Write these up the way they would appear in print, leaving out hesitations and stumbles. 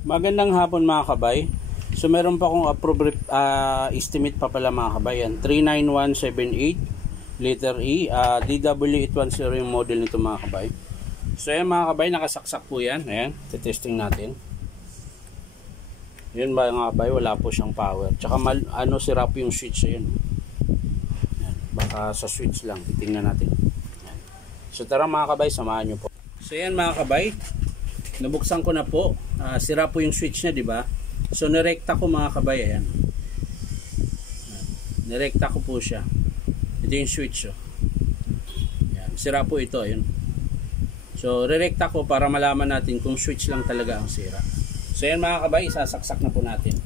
Magandang hapon mga kabay. So meron pa akong approved estimate pa pala mga kabay. Yan, 39178 letter E, DW810 yung model nito mga kabay. So yan mga kabay, nakasaksak po yan. Ayan, testing natin. Yun ba mga kabay, wala po siyang power. Tsaka sira po yung switch. Ayan. Ayan, baka sa switch lang, titingnan natin. Ayan. So tara mga kabay, samahan nyo po. So yan mga kabay, nabuksan ko na po. Sira po yung switch niya, di ba? So nirekta ko mga kabay, ayan. Nirekta ko po siya. Ito yung switch, oh. Ayan, sira po ito, ayun. So rerekta ko para malaman natin kung switch lang talaga ang sira. So yan mga kabay, sasaksak na po natin.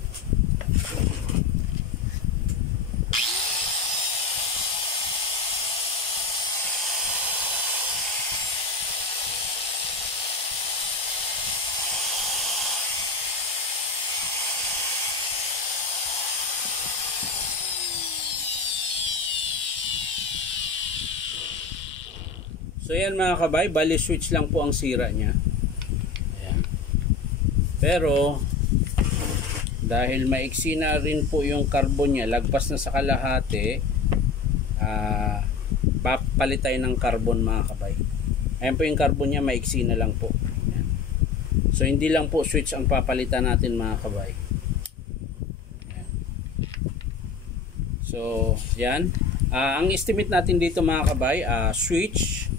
So yan mga kabay, bali switch lang po ang sira niya. Ayan. Pero dahil maiksi na rin po yung carbon niya, lagpas na sa kalahati, papalit tayo ng carbon mga kabay. Ayan po yung carbon niya, maiksi na lang po. Ayan. So hindi lang po switch ang papalitan natin mga kabay. Ayan. So yan, ang estimate natin dito mga kabay, switch,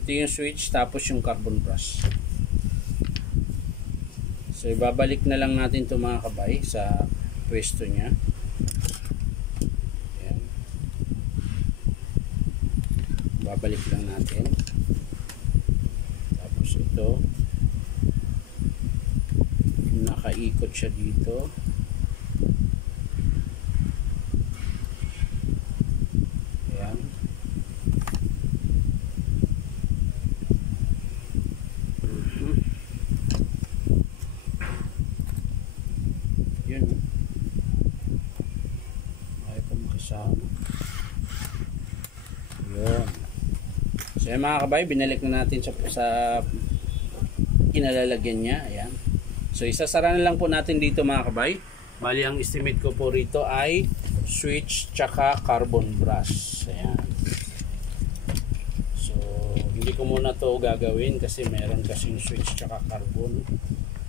ito yung switch, tapos yung carbon brush. So ibabalik na lang natin ito mga kabay sa pwesto nya. Ayan. Babalik lang natin. Tapos ito, nakaikot siya dito. Yun. Ay ito makisama. Yun. So yung mga kabay, binalik na natin sa kinalalagyan niya. Ayan. So isasara na lang po natin dito mga kabay. Bali ang estimate ko po rito ay switch tsaka carbon brush. Ayan. So hindi ko muna to gagawin kasi meron kasing switch tsaka carbon.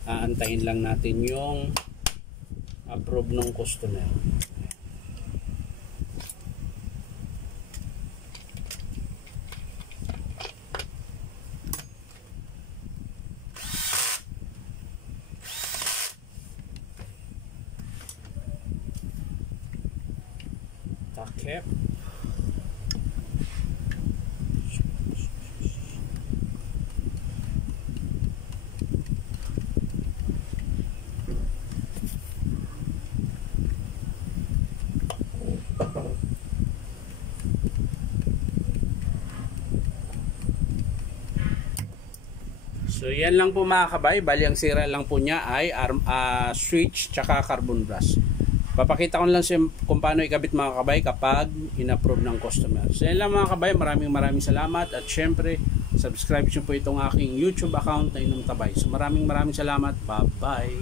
Aantayin lang natin yung approve ng customer. Takip. So yan lang po mga kabay, bali ang sira lang po niya ay switch tsaka carbon brush. Papakita ko lang kung paano ikabit mga kabay kapag in-approve ng customer. So yan lang mga kabay, maraming salamat at syempre subscribe nyo po itong aking YouTube account na Inom Tabay. So maraming salamat, bye bye.